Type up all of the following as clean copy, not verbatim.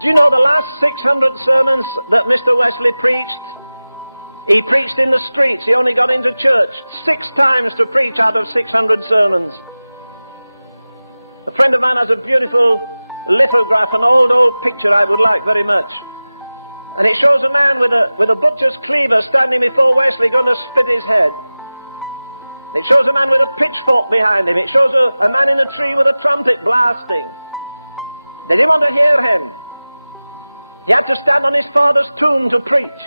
Do you know the last 600 sermons that Mr. Wesley preached? He preached in the streets. He only got into church 6 times to preach out of 600 sermons. A friend of mine has a beautiful lithograph, an old picture I would like very much. And it shows a man with a butcher's cleaver standing before Wesley going to split his head. It shows a man with a pitchfork behind him. It shows a man in a tree with a trumpet blasting. They didn't want to hear him. He had to stand on his father's tomb to preach.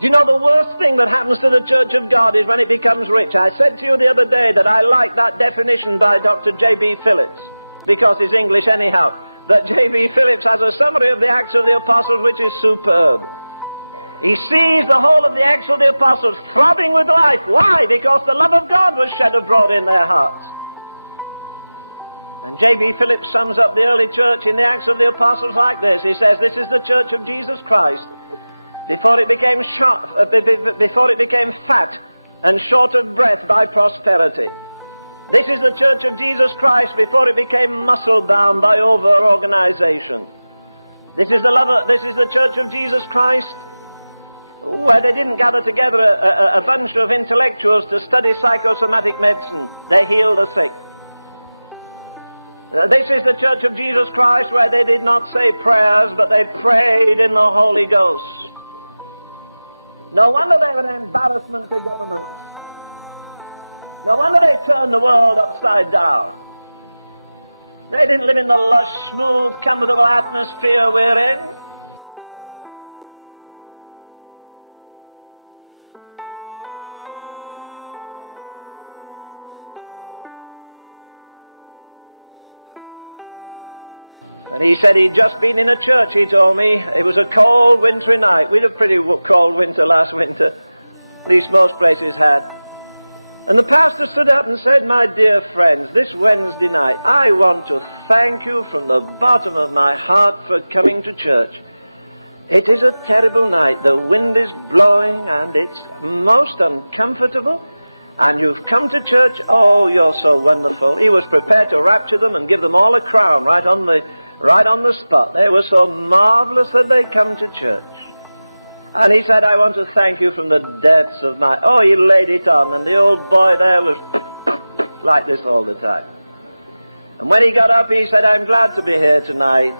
Do you know the worst thing that happens to the Church of God is when it becomes rich? I said to you the other day that I like that definition by Dr. J.B. Phillips, because he's English anyhow, that J.B. Phillips has a summary of the Acts of the Apostles which is superb. He sees the whole of the Acts of the Apostles throbbing with life. Why? Because the love of God was shed abroad in their hearts. And J.B. Phillips sums up the early church in the Acts of the Apostles like this. He says, this is the church of Jesus Christ before it became fat and short of breath by prosperity. This is the church of Jesus Christ before it became muscle-bound by over-organization. This is the church of Jesus Christ where they didn't gather together a bunch of intellectuals to study psychosomatic medicine. They healed the sick. This is the church of Jesus Christ where they did not say prayers, but they prayed in the Holy Ghost. No wonder they were an embarrassment to government. No wonder they turned the world upside down. They didn't live in the lush, smooth, comfortable atmosphere we're in. And he said he'd just been in a church, he told me. It was a cold, wintry night. We had a pretty cold winter last winter. At least most places had. And the pastor stood up and said, my dear friends, this Wednesday night, I want to thank you from the bottom of my heart for coming to church. It is a terrible night. The wind is blowing and it's most uncomfortable. And you've come to church. Oh, you're so wonderful. He was prepared to rapture them and give them all a crown right on the spot. They were so marvelous that they come to church. And he said, I want to thank you from the depths of my... Oh, he laid it on, and the old boy there was like this all the time. And when he got up, he said, I'm glad to be here tonight.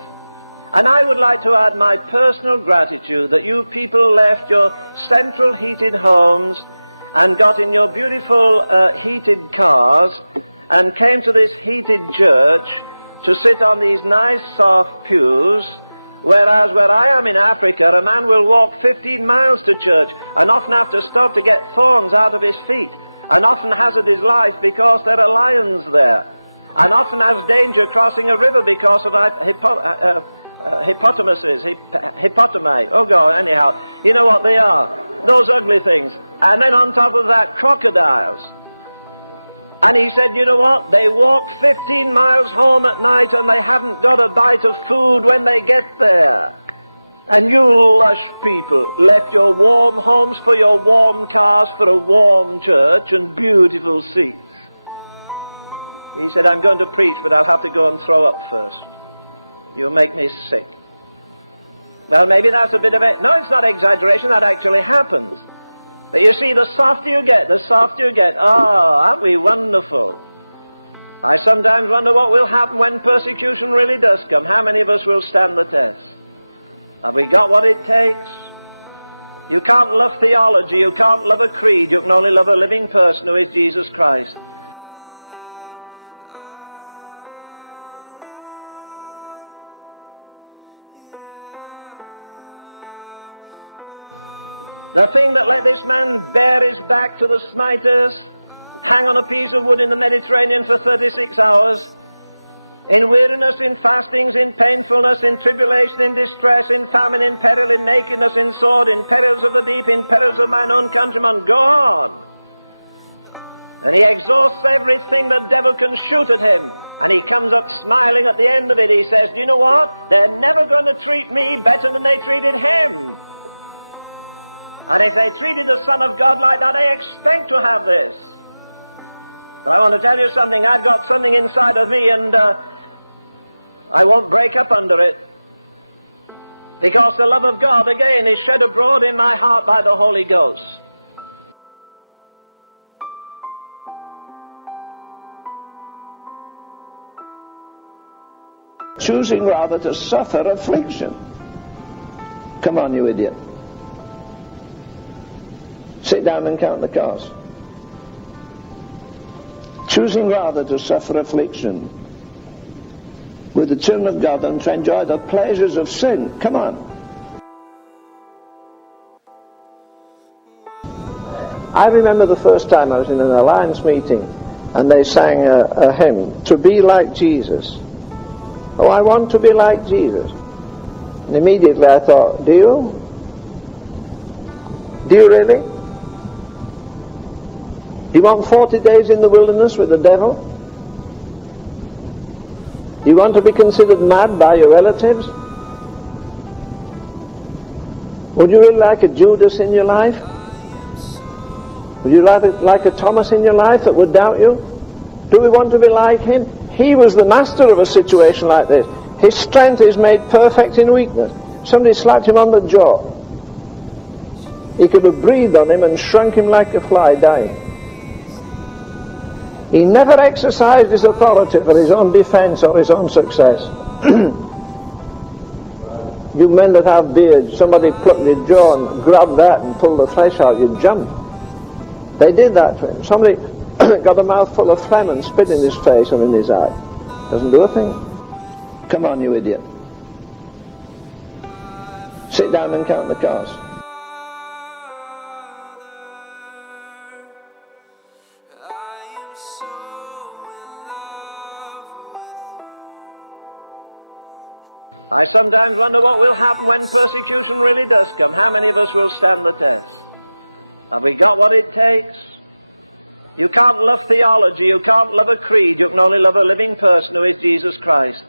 And I would like to add my personal gratitude that you people left your central heated homes and got in your beautiful heated cars and came to this heated church to sit on these nice soft pews, whereas where I am in Africa, a man will walk 15 miles to church and often have to stop to get thorns out of his feet, and often hazard his life because there are lions there, and often has danger crossing a river because of hippopotami. Oh God, anyhow, you know what they are, those ugly things. And then on top of that, crocodiles. And he said, you know what? They walk 15 miles home at night and they haven't got a bite of food when they get there. And you lush people left your warm homes for your warm cars for a warm church and beautiful seats. He said, I'm going to preach, but I'll have to go and throw up first. You'll make me sick. Well, maybe that's a bit of it. No, it's not exaggeration. That actually happens. But you see, the softer you get, oh, aren't we wonderful? I sometimes wonder what will happen when persecution really does come. How many of us will stand the test? Have we got what it takes? You can't love theology, you can't love a creed, you can only love a living person who is Jesus Christ. The thing that let this man bare his back to the smiters, hang on a piece of wood in the Mediterranean for 36 hours, in weariness, in fastings, in painfulness, in tribulation, in distress, in famine, in peril, in nakedness, in sword, in perils of the deep, in perils of mine own countrymen, go on. And he exhausts everything the devil can shoot at him, and he comes up smiling at the end of it. He says, do you know what? They're never going to treat me better than they treated him. And if they treated the Son of God like that, I expect to have this. But I want to tell you something. I've got something inside of me, and I won't break up under it. Because the love of God, again, is shed abroad in my heart by the Holy Ghost. Choosing rather to suffer affliction. Come on, you idiot. Sit down and count the cost. Choosing rather to suffer affliction with the children of God than to enjoy the pleasures of sin. Come on. I remember the first time I was in an alliance meeting and they sang a hymn, "To be like Jesus." Oh, I want to be like Jesus. And immediately I thought, do you? Do you really? Do you want 40 days in the wilderness with the devil? Do you want to be considered mad by your relatives? Would you really like a Judas in your life? Would you like a Thomas in your life that would doubt you? Do we want to be like him? He was the master of a situation like this. His strength is made perfect in weakness. Somebody slapped him on the jaw. He could have breathed on him and shrunk him like a fly, dying. He never exercised his authority for his own defense or his own success. You men that have beards, somebody plucked your jaw and grabbed that and pulled the flesh out, you'd jump. They did that to him. Somebody got a mouthful of phlegm and spit in his face or in his eye. Doesn't do a thing. Come on, you idiot. Sit down and count the cost. I sometimes wonder what will happen when persecution really does come. How many of us will stand the test? Have we got what it takes? You can't love theology, you can't love a creed, you can only love a living person who is Jesus Christ.